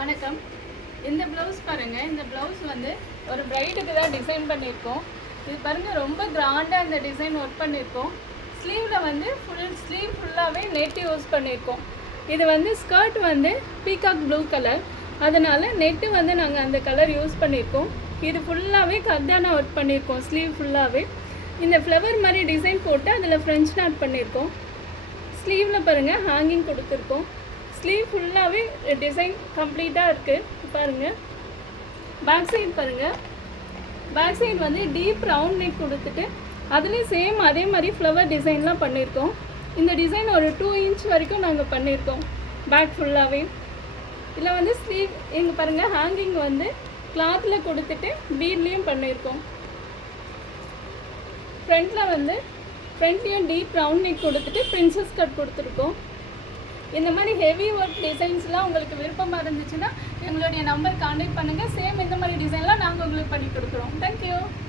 வணக்கம். இந்த ப்ளவுஸ் பாருங்கள். இந்த ப்ளவுஸ் வந்து ஒரு பிரைடுக்கு தான் டிசைன் பண்ணியிருக்கோம். இது பாருங்கள், ரொம்ப கிராண்டாக இந்த டிசைன் ஒர்க் பண்ணியிருக்கோம். ஸ்லீவில் வந்து ஸ்லீவ் ஃபுல்லாகவே நெட் யூஸ் பண்ணியிருக்கோம். இது வந்து ஸ்கர்ட் வந்து பீகாக் ப்ளூ கலர், அதனால் நெட்டு வந்து நாங்கள் அந்த கலர் யூஸ் பண்ணியிருக்கோம். இது ஃபுல்லாகவே கர்தானா ஒர்க் பண்ணியிருக்கோம். ஸ்லீவ் ஃபுல்லாகவே இந்த ஃப்ளவர் மாதிரி டிசைன் போட்டு அதில் ஃப்ரெஞ்ச் நாட் பண்ணியிருக்கோம். ஸ்லீவில் பாருங்கள் ஹேங்கிங் கொடுத்துருக்கோம். ஸ்லீவ் ஃபுல்லாகவே டிசைன் கம்ப்ளீட்டாக இருக்குது பாருங்கள். பேக் சைடு பாருங்கள். பேக் சைடு வந்து டீப் ரவுண்ட் நெக் கொடுத்துட்டு அதுலேயும் சேம் அதே மாதிரி ஃப்ளவர் டிசைன்லாம் பண்ணியிருக்கோம். இந்த டிசைன் ஒரு 2 இன்ச் வரைக்கும் நாங்கள் பண்ணியிருக்கோம் பேக் ஃபுல்லாகவே. இதில் வந்து ஸ்லீவ் இங்கே பாருங்கள் ஹேங்கிங் வந்து கிளாத்தில் கொடுத்துட்டு பீட்லேயும் பண்ணியிருக்கோம். ஃப்ரண்ட்டில் வந்து ஃப்ரண்ட்லேயும் டீப் ரவுண்ட் நெக் கொடுத்துட்டு பிரின்சஸ் கட் கொடுத்துருக்கோம். இந்த மாதிரி ஹெவி ஒர்க் டிசைன்ஸ்லாம் உங்களுக்கு விருப்பமாக இருந்துச்சுன்னா எங்களுடைய நம்பர் கான்டாக்ட் பண்ணுங்கள். சேம் இந்த மாதிரி டிசைன்லாம் நாங்கள் உங்களுக்கு பண்ணி கொடுக்குறோம். தேங்க்யூ.